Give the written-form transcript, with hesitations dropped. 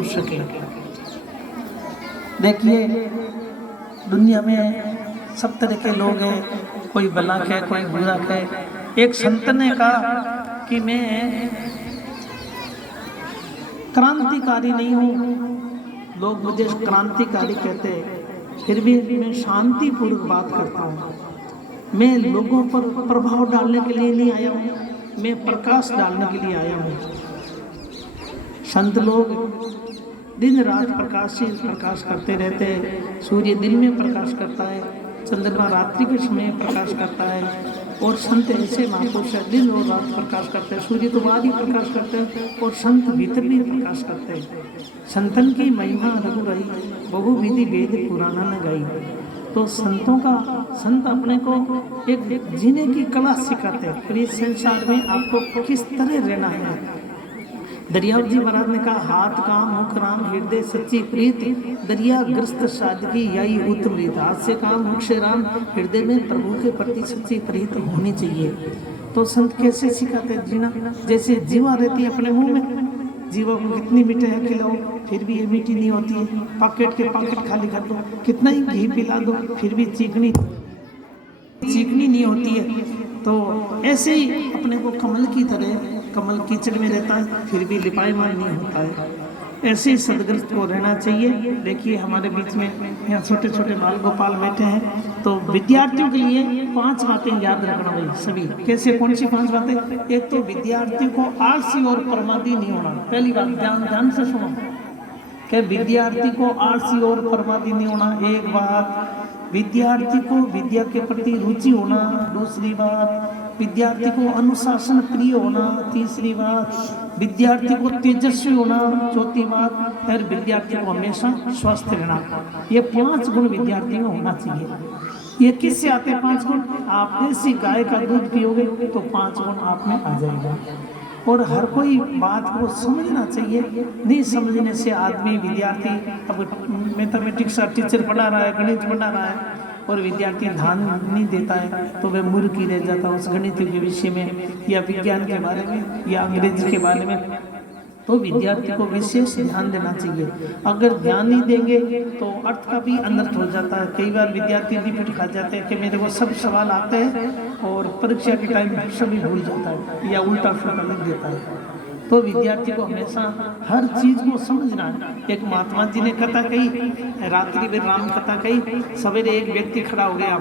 हो सके। देखिए दुनिया में सब तरह के लोग हैं, कोई भला है कोई बुरा है। एक संत ने कहा कि मैं क्रांतिकारी नहीं हूँ, लोग मुझे क्रांतिकारी कहते हैं, फिर भी मैं शांतिपूर्वक बात करता हूँ। मैं लोगों पर प्रभाव डालने के लिए नहीं आया हूँ, मैं प्रकाश डालने के लिए आया हूँ। संत लोग दिन रात प्रकाश ही प्रकाश करते रहते हैं। सूर्य दिन में प्रकाश करता है, चंद्रमा रात्रि के समय प्रकाश करता है, और संत ऐसे महापुरुष है दिन और रात प्रकाश करते हैं। सूर्य तो बाद ही प्रकाश करते हैं और संत भीतर भी प्रकाश करते हैं। संतन की महिमा रघु रही, बहु विधि वेद पुराना न गाई। तो संतों का, संत अपने को एक जीने की कला सिखाते हैं, फिर इस संसार में आपको किस तरह रहना है। दरियाव जी महाराज ने कहा, हाथ काम मुख राम हृदय सच्ची प्रीत, दरिया ग्रस्त सादगी यही उत्तम रीत। हाथ से काम मुख से राम, हृदय में प्रभु के प्रति सच्ची प्रीत होनी चाहिए। तो संत कैसे सिखाते हैं जीना, जैसे जीवा रहती है अपने मुंह में, जीवा को कितनी मिठाई खिलाओ फिर भी ये मीठी नहीं होती है। पॉकेट के पॉकेट खाली कर दो, कितना ही घी पिला दो फिर भी चीकनी नहीं होती है। तो ऐसे ही अपने को कमल की तरह, कमल कीचड़ में रहता है फिर भी लिपायमान नहीं होता है, ऐसे ही सदग्रस्त को रहना चाहिए। देखिए हमारे बीच में यहाँ छोटे छोटे बाल गोपाल बैठे हैं, तो विद्यार्थियों के लिए 5 बातें याद रखना भाई सभी। कैसे, कौन सी 5 बातें? एक तो विद्यार्थियों को आलसी और प्रमादी नहीं होना। पहली बात ध्यान से सुनो कि विद्यार्थी को आलसी और प्रमादी नहीं होना। एक बात, विद्यार्थी को विद्या के प्रति रुचि होना। दूसरी बात, विद्यार्थी को अनुशासन प्रिय होना। तीसरी बात, विद्यार्थी को तेजस्वी होना। चौथी बात, फिर विद्यार्थी को हमेशा स्वस्थ रहना। ये 5 गुण विद्यार्थी में होना चाहिए। ये किससे आते हैं 5 गुण? आप देसी गाय का दूध पियोगे तो 5 गुण आप में आ जाएगा। और हर कोई बात को समझना चाहिए, नहीं समझने से आदमी, विद्यार्थी, अब मैथमेटिक्स का टीचर पढ़ा रहा है, गणित पढ़ा रहा है और विद्यार्थी ध्यान नहीं देता है तो वह मूर्ख ही रह जाता है उस गणित के विषय में या विज्ञान के बारे में या अंग्रेजी के बारे में। तो विद्यार्थी को विशेष ध्यान देना चाहिए। अगर ध्यान नहीं देंगे तो अर्थ का भी अनर्थ हो जाता है। कई बार विद्यार्थी रिपीट खा जाते हैं कि मेरे को सब सवाल आते हैं और परीक्षा के टाइम सभी भूल जाता है या उल्टा फुल्टा लिख देता है। तो विद्यार्थी को हमेशा हर चीज को समझना है। एक महात्मा जी ने कथा कही, रात्रि में राम कथा कही। सवेरे एक व्यक्ति खड़ा हो गया